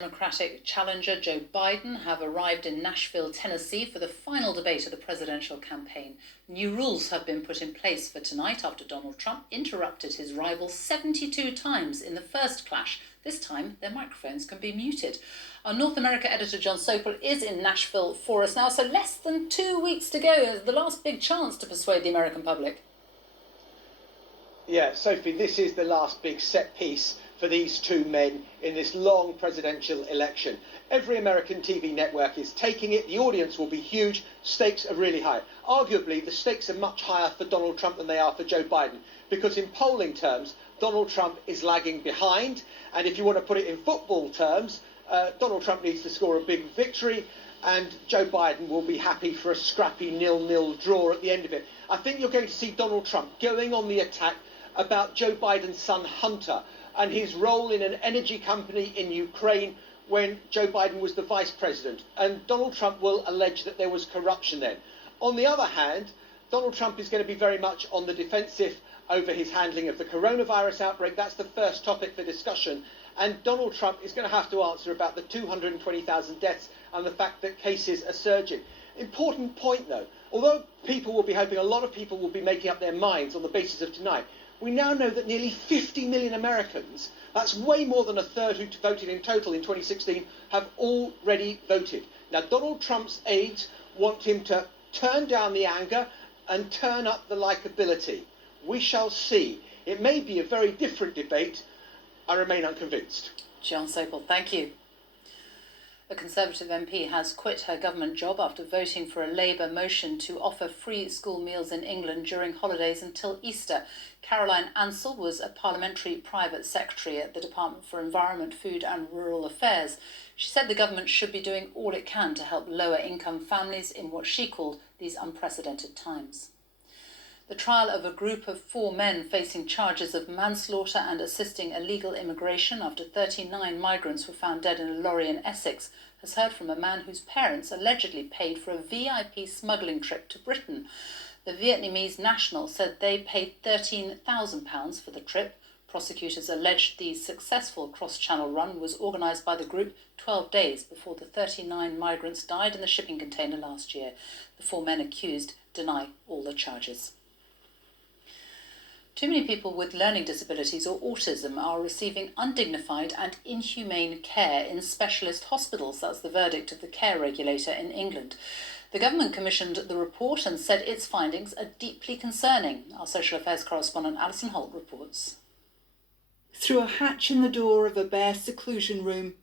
Democratic challenger Joe Biden have arrived in Nashville, Tennessee for the final debate of the presidential campaign. New rules have been put in place for tonight after Donald Trump interrupted his rival 72 times in the first clash. This time, their microphones can be muted. Our North America editor John Sopel is in Nashville for us now, so less than 2 weeks to go, the last big chance to persuade the American public. Yeah, Sophie, this is the last big set piece for these two men in this long presidential election. Every American TV network is taking it. The audience will be huge. Stakes are really high. Arguably, the stakes are much higher for Donald Trump than they are for Joe Biden, because in polling terms, Donald Trump is lagging behind. And if you want to put it in football terms, Donald Trump needs to score a big victory, and Joe Biden will be happy for a scrappy 0-0 draw at the end of it. I think you're going to see Donald Trump going on the attack about Joe Biden's son Hunter and his role in an energy company in Ukraine when Joe Biden was the vice president. And Donald Trump will allege that there was corruption then. On the other hand, Donald Trump is going to be very much on the defensive over his handling of the coronavirus outbreak. That's the first topic for discussion. And Donald Trump is going to have to answer about the 220,000 deaths and the fact that cases are surging. Important point, though. Although people will be hoping, a lot of people will be making up their minds on the basis of tonight, we now know that nearly 50 million Americans, that's way more than a third who voted in total in 2016, have already voted. Now, Donald Trump's aides want him to turn down the anger and turn up the likability. We shall see. It may be a very different debate. I remain unconvinced. John Sopel, thank you. A Conservative MP has quit her government job after voting for a Labour motion to offer free school meals in England during holidays until Easter. Caroline Ansell was a parliamentary private secretary at the Department for Environment, Food and Rural Affairs. She said the government should be doing all it can to help lower-income families in what she called these unprecedented times. The trial of a group of 4 men facing charges of manslaughter and assisting illegal immigration after 39 migrants were found dead in a lorry in Essex has heard from a man whose parents allegedly paid for a VIP smuggling trip to Britain. The Vietnamese national said they paid £13,000 for the trip. Prosecutors alleged the successful cross-channel run was organised by the group 12 days before the 39 migrants died in the shipping container last year. The 4 men accused deny all the charges. Too many people with learning disabilities or autism are receiving undignified and inhumane care in specialist hospitals. That's the verdict of the care regulator in England. The government commissioned the report and said its findings are deeply concerning. Our social affairs correspondent Alison Holt reports. Through a hatch in the door of a bare seclusion room,